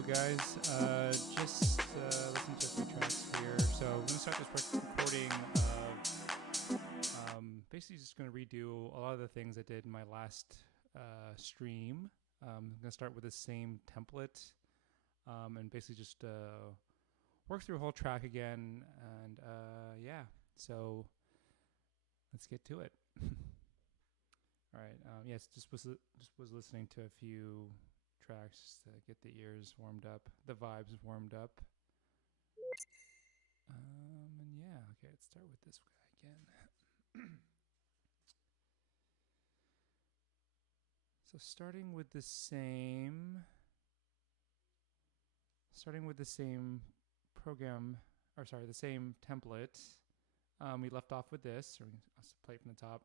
go, guys. Just listen to a few tracks here. So I'm going to start this recording of basically just going to redo a lot of the things I did in my last stream. I'm going to start with the same template and basically just work through a whole track again. And yeah, so let's get to it. All right. Yes, just was listening to a few tracks to get the ears warmed up, the vibes warmed up. And yeah, okay, let's start with this guy again. So starting with the same program, or sorry, the same template. We left off with this, so I'll play it from the top.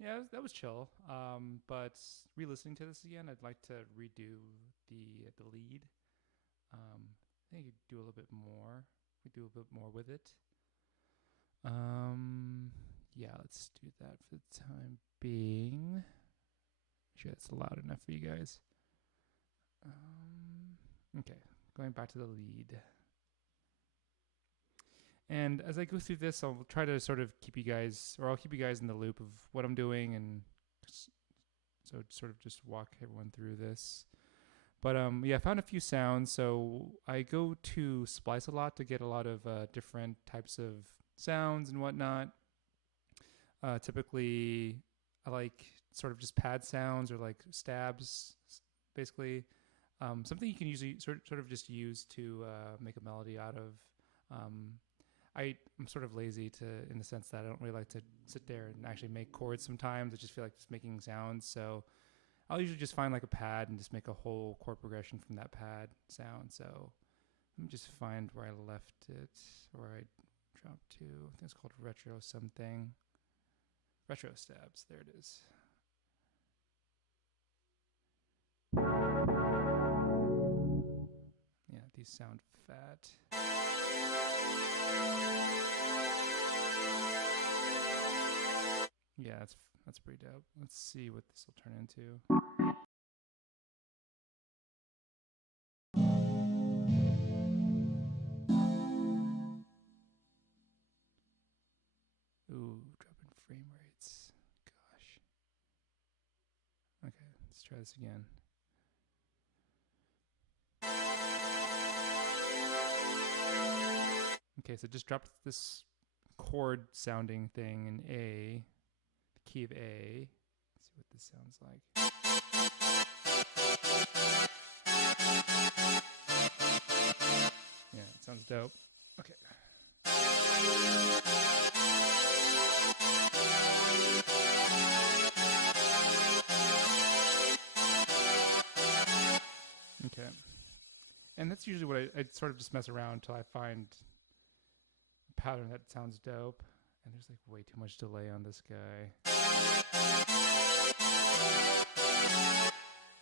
Yeah, that was chill. But re-listening to this again, I'd like to redo the lead. I think you do a little bit more. We do a bit more with it. Yeah, let's do that for the time being. Make sure that's loud enough for you guys. Okay, going back to the lead. And as I go through this, I'll try to sort of keep you guys, or I'll keep you guys in the loop of what I'm doing, and so sort of just walk everyone through this. But yeah, I found a few sounds. So I go to Splice a lot to get a lot of different types of sounds and whatnot. Typically, I like sort of just pad sounds or like stabs, basically. Something you can usually sort of just use to make a melody out of. I'm sort of lazy in the sense that I don't really like to sit there and actually make chords sometimes. I just feel like just making sounds. So I'll usually just find like a pad and just make a whole chord progression from that pad sound. So let me just find where I left it, or I dropped to. I think it's called retro something. Retro stabs. There it is. Yeah, these sound fat. Yeah, that's pretty dope. Let's see what this will turn into. Ooh, dropping frame rates. Gosh. Okay, let's try this again. Okay, so just dropped this chord sounding thing in A, the key of A. Let's see what this sounds like. Yeah, it sounds dope. Okay. Okay. And that's usually what I sort of just mess around until I find a pattern that sounds dope. And there's like way too much delay on this guy.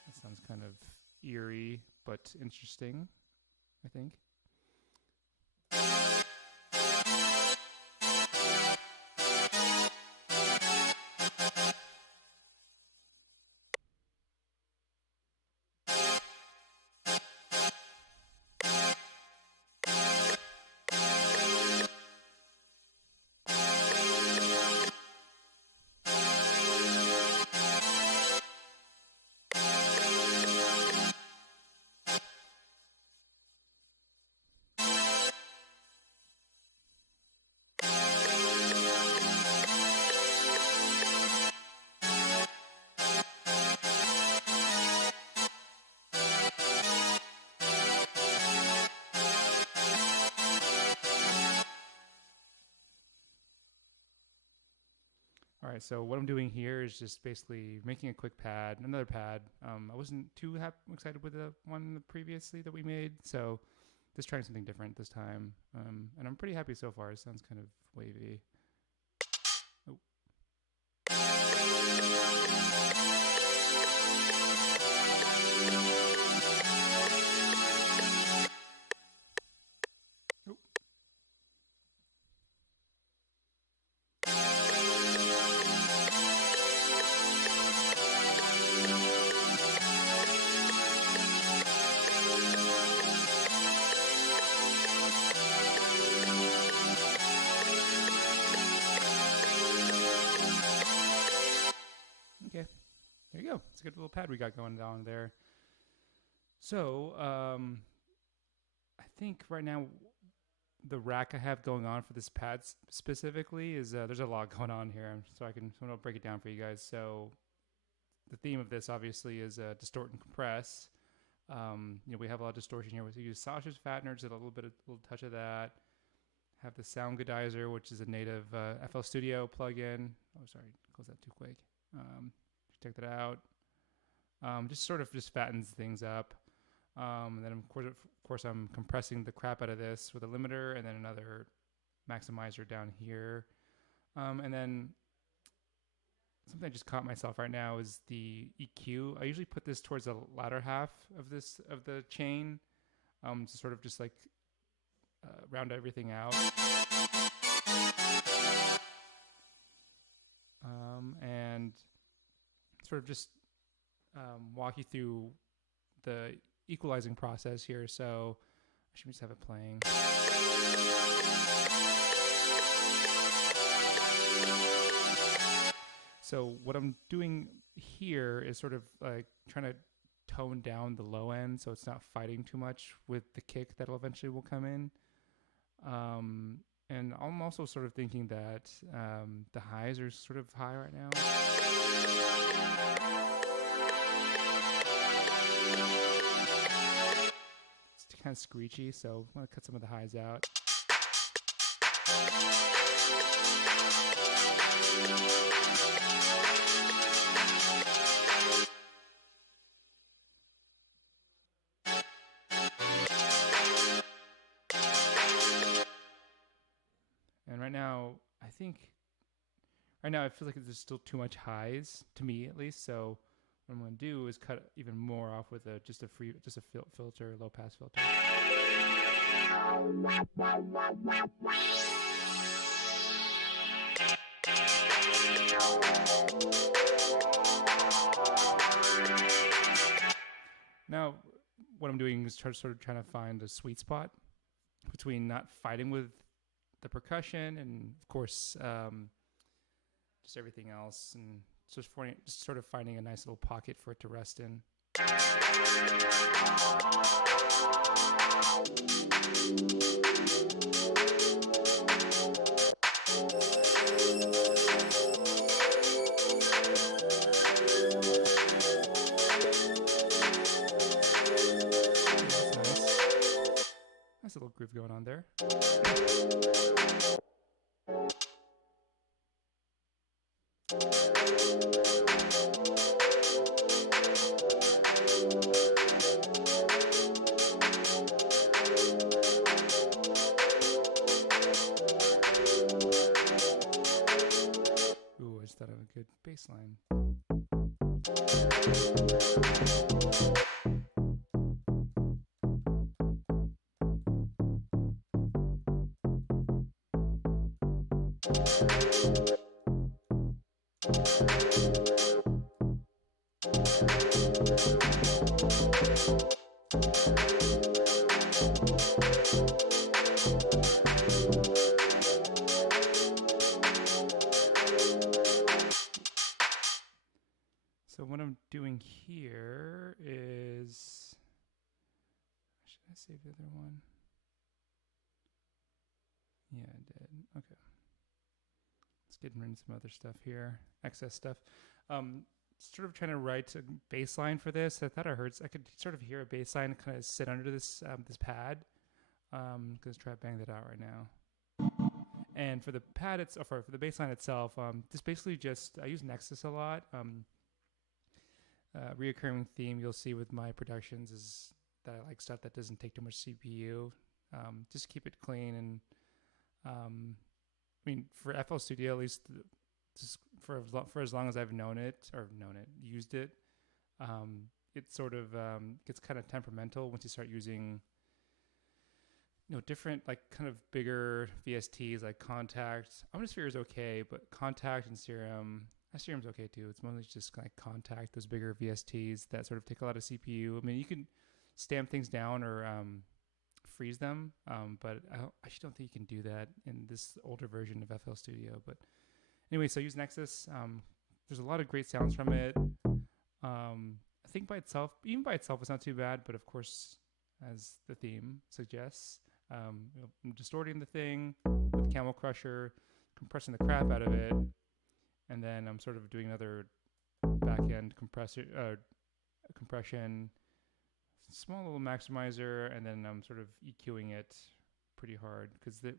That sounds kind of eerie, but interesting, I think. All right, so what I'm doing here is just basically making a quick pad, another pad. I wasn't too excited with the one previously that we made, so just trying something different this time. And I'm pretty happy so far. It sounds kind of wavy. Oh. Oh. Okay, there you go. It's a good little pad we got going down there. So, I think right now the rack I have going on for this pad specifically is there's a lot going on here, so I'll break it down for you guys. So, the theme of this obviously is distort and compress. We have a lot of distortion here. We use sausage fattener, just a little touch of that. Have the sound goodizer, which is a native FL Studio plugin. Oh, sorry, close that too quick. Check that out. Just fattens things up. And then of course I'm compressing the crap out of this with a limiter and then another maximizer down here. And then something I just caught myself right now is the EQ. I usually put this towards the latter half of the chain, to sort of just like round everything out. And sort of just walk you through the equalizing process here. So I should just have it playing. So what I'm doing here is sort of like trying to tone down the low end so it's not fighting too much with the kick that'll eventually will come in. And I'm also sort of thinking that the highs are sort of high right now. It's kind of screechy, so I'm going to cut some of the highs out. And right now, I feel like there's still too much highs, to me at least, so what I'm going to do is cut even more off with just a filter, low pass filter. Now, what I'm doing is trying to find a sweet spot between not fighting with the percussion and, of course, just everything else, and just sort of finding a nice little pocket for it to rest in. Nice little groove going on there. Ooh, I just thought of a good bass line. So what I'm doing here is, should I save the other one? Yeah, I did. Okay. Let's get rid of some other stuff here, excess stuff. Sort of trying to write a bass line for this. I thought it hurts. I could sort of hear a bass line kind of sit under this this pad. I'm gonna try to bang that out right now. And for the pad itself, for the baseline itself, I use Nexus a lot. Reoccurring theme you'll see with my productions is that I like stuff that doesn't take too much CPU. Just keep it clean, and I mean, for FL Studio, at least, just for as long as I've used it, it sort of gets kind of temperamental once you start using, different, like, kind of bigger VSTs like Contact. Omnisphere is okay, but Contact and Serum's okay too. It's mostly just like Contact, those bigger VSTs that sort of take a lot of CPU. I mean, you can stamp things down or freeze them, but I actually don't think you can do that in this older version of FL Studio. But anyway, so I use Nexus. There's a lot of great sounds from it. I think even by itself, it's not too bad. But of course, as the theme suggests, I'm distorting the thing with Camel Crusher, compressing the crap out of it, and then I'm sort of doing another back-end compression, small little maximizer, and then I'm sort of EQing it pretty hard, because the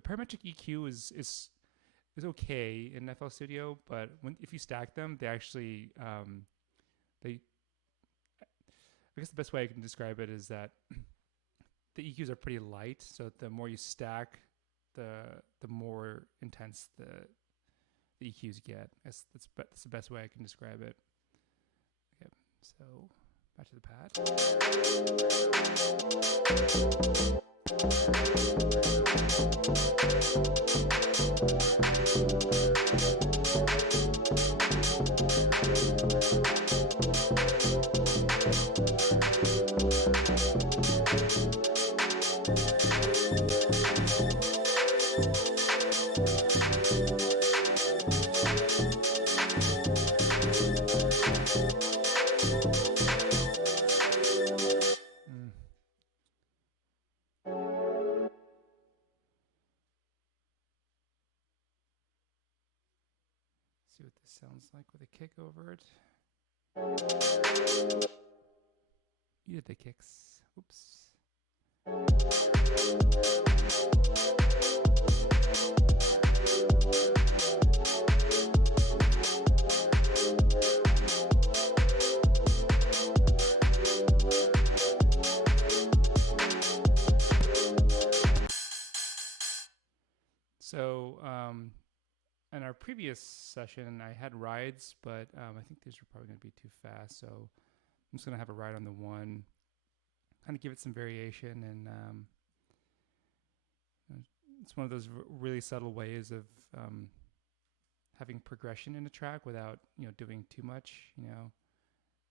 parametric EQ is okay in FL Studio, but if you stack them, they actually I guess the best way I can describe it is that the EQs are pretty light, so the more you stack, the more intense the EQs get. That's the best way I can describe it. Okay, so back to the see what this sounds like with a kick over it. You did the kicks. Oops. So, in our previous session, I had rides, but I think these are probably going to be too fast. So I'm just going to have a ride on the one, kind of give it some variation. And it's one of those really subtle ways of having progression in a track without, doing too much,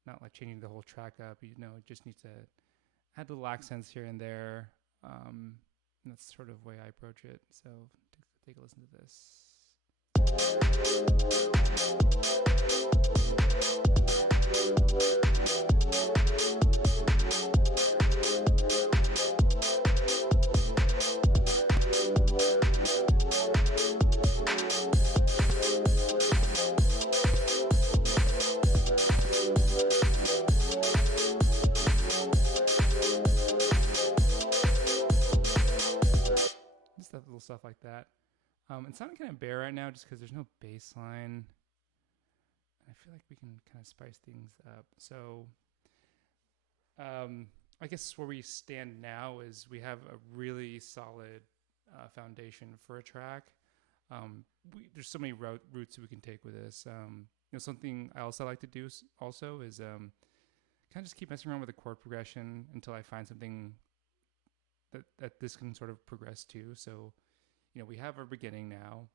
not like changing the whole track up. Just need to add little accents here and there. And that's sort of the way I approach it. So take a listen to this. Just little stuff like that. It's sounding kind of bare right now just because there's no bass line. I feel like we can kind of spice things up. So I guess where we stand now is we have a really solid foundation for a track. There's so many routes we can take with this. Something I also like to do also is kind of just keep messing around with the chord progression until I find something that this can sort of progress to. So we have our beginning now.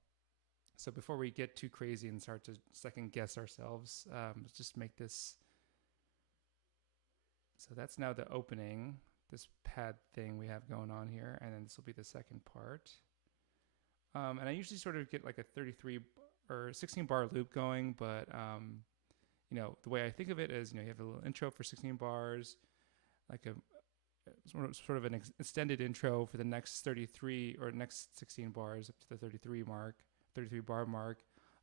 So before we get too crazy and start to second guess ourselves, let's just make this. So that's now the opening, this pad thing we have going on here, and then this will be the second part. And I usually sort of get like a 33 or 16 bar loop going, but the way I think of it is, you have a little intro for 16 bars, like a sort of an extended intro for the next 33 or next 16 bars up to the 33 bar mark.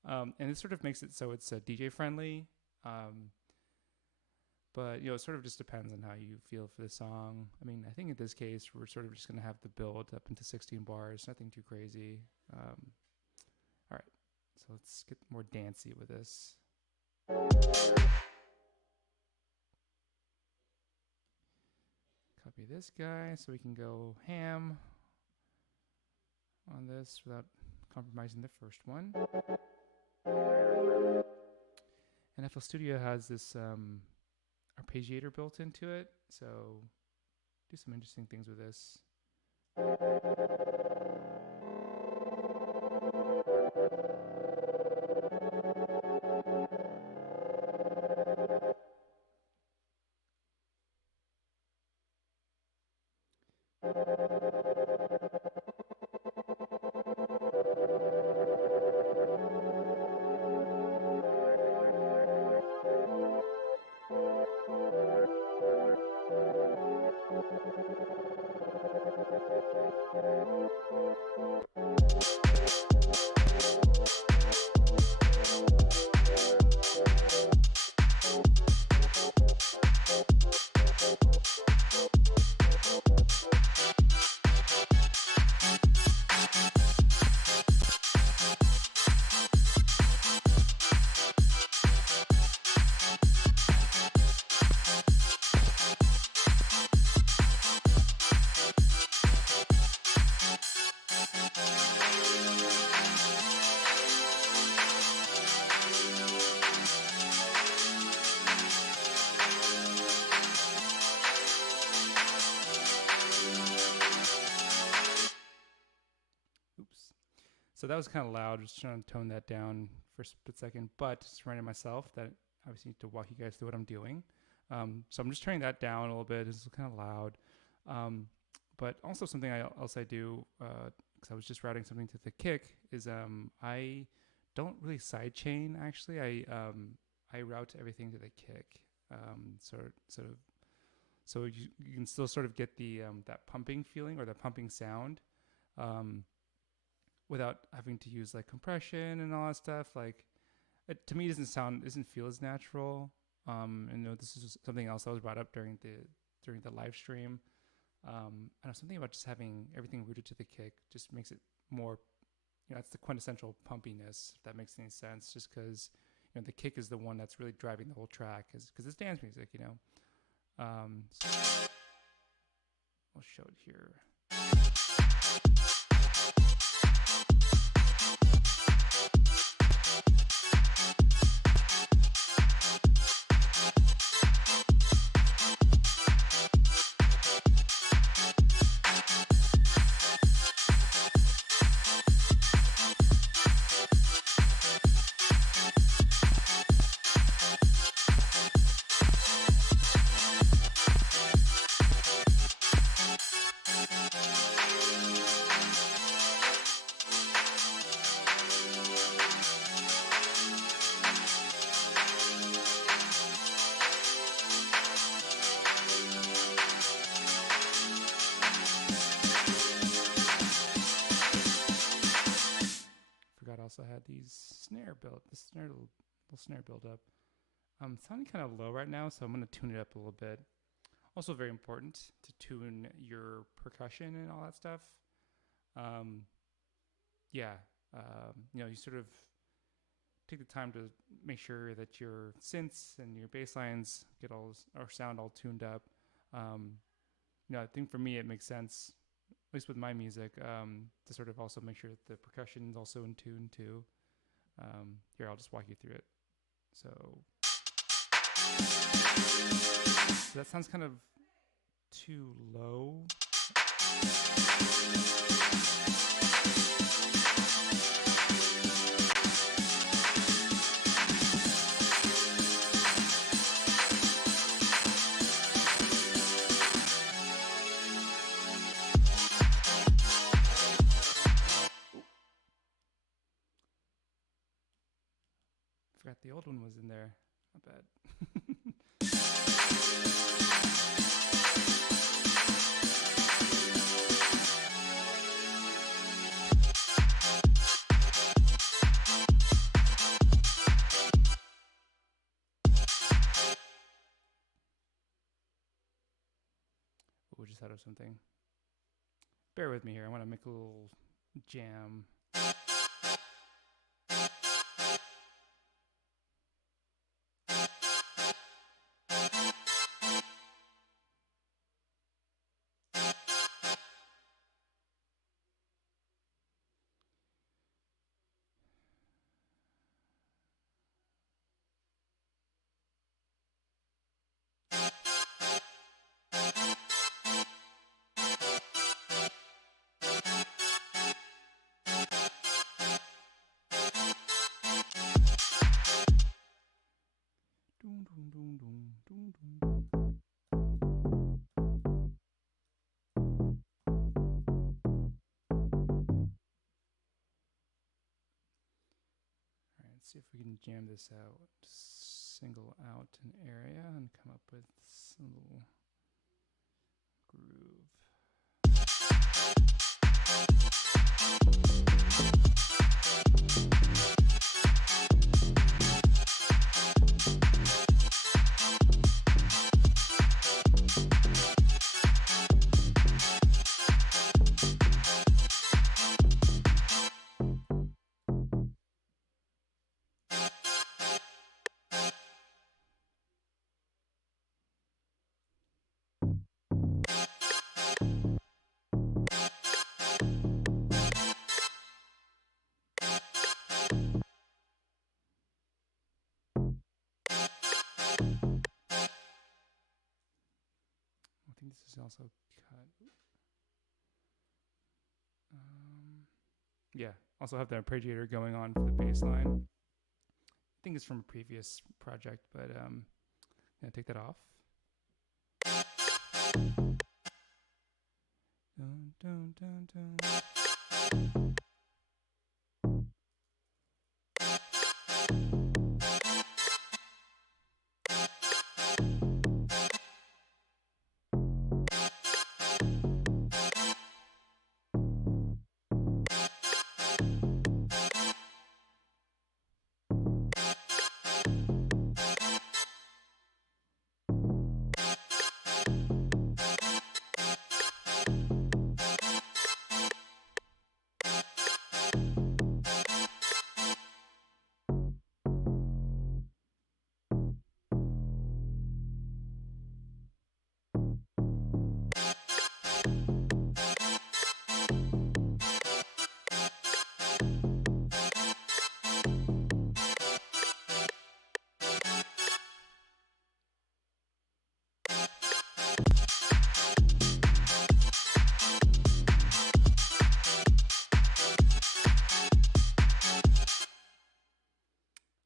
And it sort of makes it so it's DJ friendly. But, it sort of just depends on how you feel for the song. I mean, I think in this case, we're sort of just going to have the build up into 16 bars, nothing too crazy. All right, so let's get more dancey with this. Copy this guy so we can go ham on this without compromising the first one. And FL Studio has this arpeggiator built into it, so do some interesting things with this. So that was kind of loud, just trying to tone that down for a split second, but just reminding myself that I obviously need to walk you guys through what I'm doing. So I'm just turning that down a little bit. It's kind of loud. But also something else I do, because I was just routing something to the kick, is I don't really sidechain, actually. I route everything to the kick. So you can still sort of get the that pumping feeling or the pumping sound, without having to use like compression and all that stuff. Like, it to me doesn't feel as natural. And this is something else that was brought up during the live stream. And something about just having everything rooted to the kick just makes it more, it's the quintessential pumpiness, if that makes any sense. Just because the kick is the one that's really driving the whole track, because it's dance music, So I'll show it here. Also had these little snare build up. Sounding kind of low right now, so I'm going to tune it up a little bit. Also very important to tune your percussion and all that stuff. You sort of take the time to make sure that your synths and your bass lines sound all tuned up. I think for me it makes sense, at least with my music, to sort of also make sure that the percussion is also in tune too. Here, I'll just walk you through it. So that sounds kind of too low. Forgot the old one was in there. Not bad. just thought of something. Bear with me here. I want to make a little jam. See if we can jam this out. Just single out an area and come up with some little groove. I think this is also cut. Yeah, also have the arpeggiator going on for the bass line. I think it's from a previous project, but gonna take that off. Dun, dun, dun, dun.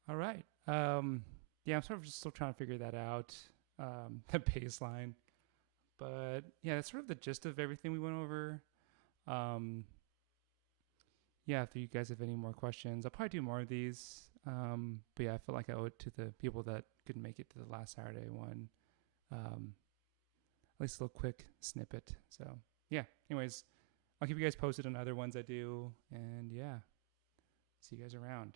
All right. Yeah, I'm sort of just still trying to figure that out, the bass line. But yeah, that's sort of the gist of everything we went over. Yeah, if you guys have any more questions, I'll probably do more of these. But yeah, I felt like I owe it to the people that couldn't make it to the last Saturday one. At least a little quick snippet. So yeah, anyways, I'll keep you guys posted on other ones I do. And yeah, see you guys around.